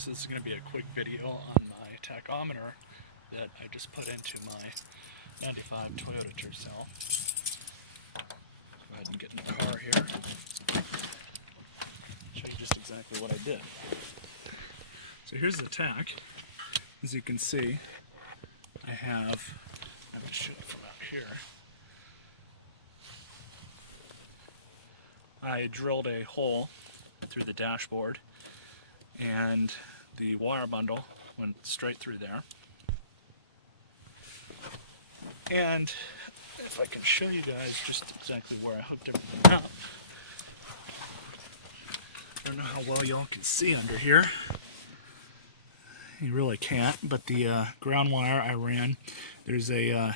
guys, this is going to be a quick video on my tachometer that I just put into my 95 Toyota Tercel. Go ahead and get in the car here. Show you just exactly what I did. So here's the tach. As you can see, I'm going to show you from out here. I drilled a hole through the dashboard and the wire bundle went straight through there. And if I can show you guys just exactly where I hooked everything up. I don't know how well y'all can see under here. You really can't, but the ground wire I ran, there's a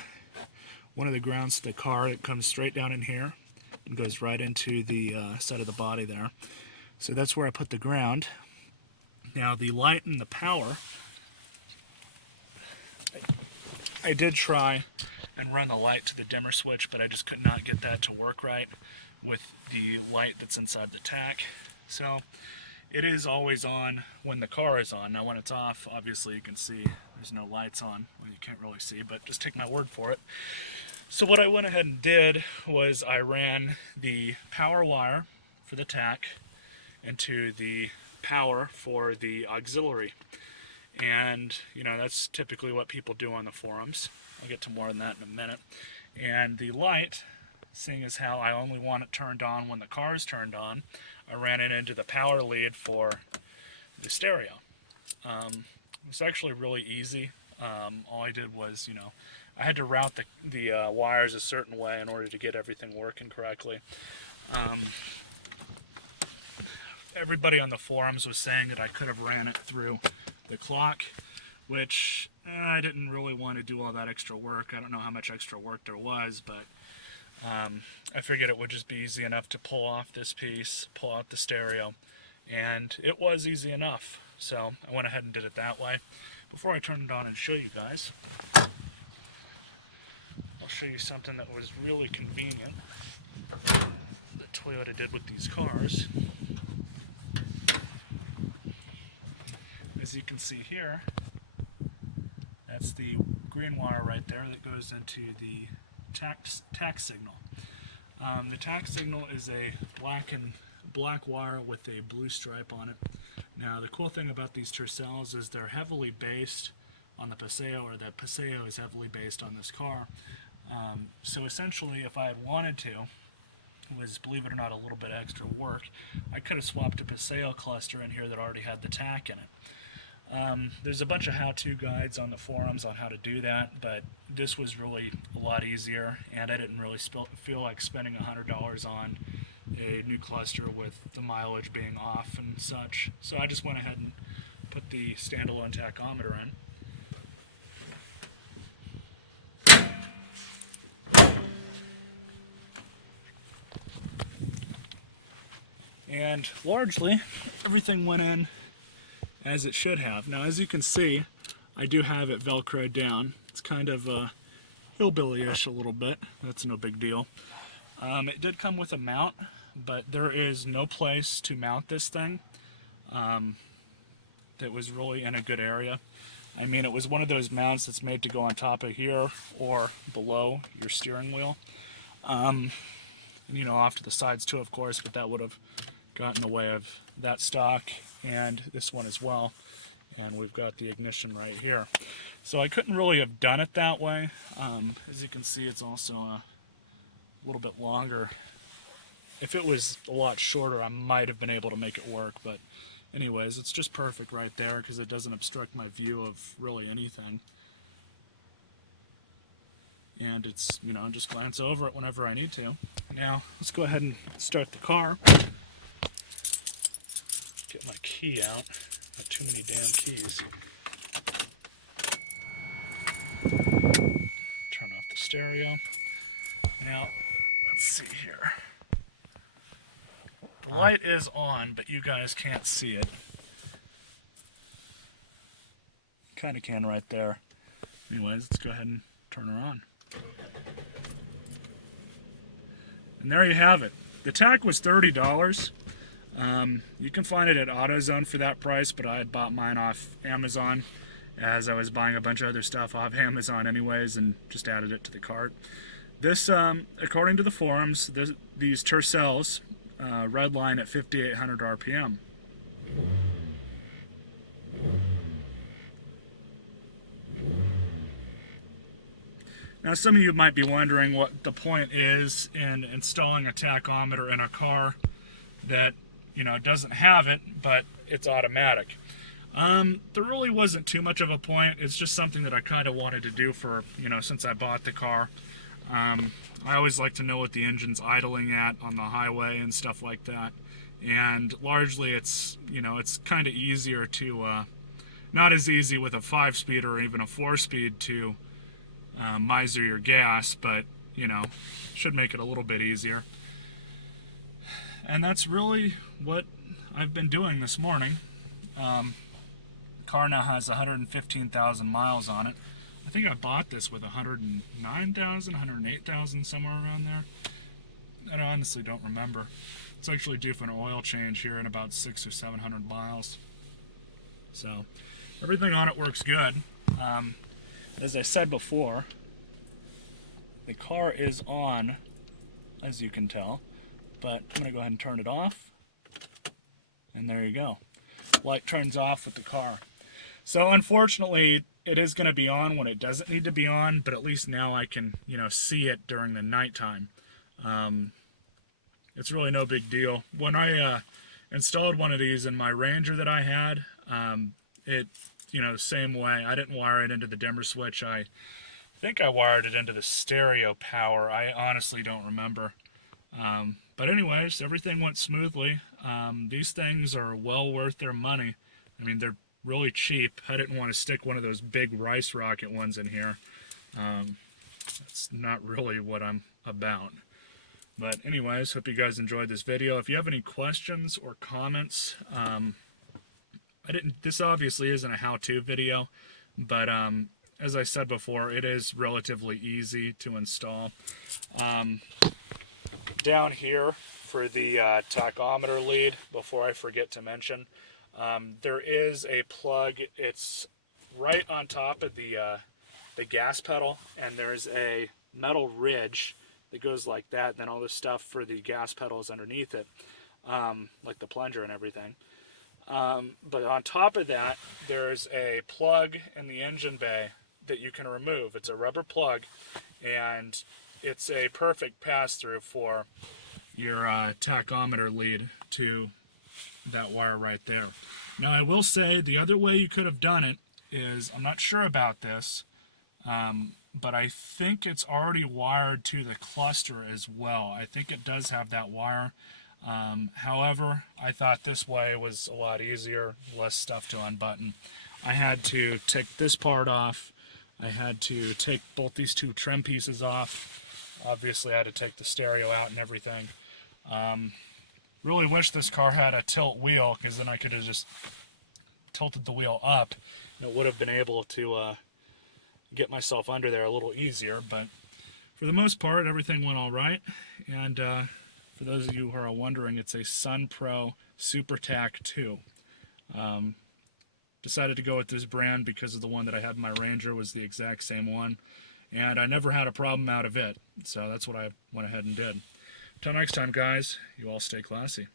one of the grounds to the car that comes straight down in here and goes right into the side of the body there. So that's where I put the ground. Now the light and the power, I did try and run the light to the dimmer switch, but I just could not get that to work right with the light that's inside the tach. So it is always on when the car is on. Now when it's off, obviously you can see there's no lights on. Well, you can't really see, but just take my word for it. So what I went ahead and did was I ran the power wire for the tach into the power for the auxiliary. And, you know, that's typically what people do on the forums. I'll get to more than that in a minute. And the light, seeing as how I only want it turned on when the car is turned on, I ran it into the power lead for the stereo. It's actually really easy. All I did was, you know, I had to route the wires a certain way in order to get everything working correctly. Everybody on the forums was saying that I could have ran it through the clock, which I didn't really want to do all that extra work. I don't know how much extra work there was, but I figured it would just be easy enough to pull off this piece, pull out the stereo, and it was easy enough. So I went ahead and did it that way. Before I turn it on and show you guys, I'll show you something that was really convenient that Toyota did with these cars. As you can see here, that's the green wire right there that goes into the tach signal. The tach signal is a black wire with a blue stripe on it. Now the cool thing about these Tercels is they're heavily based on the Paseo, or the Paseo is heavily based on this car. So essentially, if I had wanted to, it was, believe it or not, a little bit extra work, I could have swapped a Paseo cluster in here that already had the tach in it. There's a bunch of how-to guides on the forums on how to do that, but this was really a lot easier, and I didn't really feel like spending $100 on a new cluster with the mileage being off and such. So I just went ahead and put the standalone tachometer in. And largely, everything went in as it should have. Now, as you can see, I do have it Velcroed down. It's kind of hillbilly-ish a little bit. That's no big deal. It did come with a mount, but there is no place to mount this thing that was really in a good area. I mean, it was one of those mounts that's made to go on top of here or below your steering wheel. And, you know, off to the sides too, of course, but that would have got in the way of that stock and this one as well. And we've got the ignition right here. So I couldn't really have done it that way. As you can see, it's also a little bit longer. If it was a lot shorter, I might have been able to make it work, but anyways, it's just perfect right there because it doesn't obstruct my view of really anything. And it's, you know, just glance over it whenever I need to. Now, let's go ahead and start the car. Get my key out. Not too many damn keys. Turn off the stereo. Now, let's see here. The light is on, but you guys can't see it. Kind of can right there. Anyways, let's go ahead and turn her on. And there you have it. The tach was $30. You can find it at AutoZone for that price, but I had bought mine off Amazon as I was buying a bunch of other stuff off Amazon anyways and just added it to the cart. This, according to the forums, these Tercels redline at 5,800 RPM. Now, some of you might be wondering what the point is in installing a tachometer in a car that, doesn't have it, but it's automatic. There really wasn't too much of a point. It's just something that I kind of wanted to do for, since I bought the car. I always like to know what the engine's idling at on the highway and stuff like that. And largely it's, it's kind of easier to, not as easy with a 5-speed or even a 4-speed to miser your gas, but, should make it a little bit easier. And that's really what I've been doing this morning. The car now has 115,000 miles on it. I think I bought this with 109,000, 108,000, somewhere around there. I honestly don't remember. It's actually due for an oil change here in about 600 or 700 miles. So everything on it works good. As I said before, the car is on, as you can tell, but I'm going to go ahead and turn it off. And there you go. Light turns off with the car. So unfortunately, it is going to be on when it doesn't need to be on, but at least now I can, see it during the nighttime. It's really no big deal. When I installed one of these in my Ranger that I had, it, same way. I didn't wire it into the dimmer switch. I think I wired it into the stereo power. I honestly don't remember. But anyways, everything went smoothly. These things are well worth their money. I mean, they're really cheap. I didn't want to stick one of those big rice rocket ones in here. That's not really what I'm about. But anyways, hope you guys enjoyed this video. If you have any questions or comments, this obviously isn't a how-to video, but as I said before, it is relatively easy to install. Down here for the tachometer lead, before I forget to mention, there is a plug. It's right on top of the gas pedal, and there's a metal ridge that goes like that, and then all this stuff for the gas pedal is underneath it, like the plunger and everything. But on top of that, there's a plug in the engine bay that you can remove. It's a rubber plug, and it's a perfect pass-through for your tachometer lead to that wire right there. Now, I will say the other way you could have done it is, I'm not sure about this, but I think it's already wired to the cluster as well. I think it does have that wire. However, I thought this way was a lot easier, less stuff to unbutton. I had to take this part off. I had to take both these two trim pieces off. Obviously, I had to take the stereo out and everything. Really wish this car had a tilt wheel, because then I could have just tilted the wheel up and it would have been able to get myself under there a little easier. But for the most part, everything went all right. And for those of you who are wondering, it's a Sun Pro Super Tac 2. Decided to go with this brand because of the one that I had in my Ranger was the exact same one. And I never had a problem out of it. So that's what I went ahead and did. Till next time, guys, you all stay classy.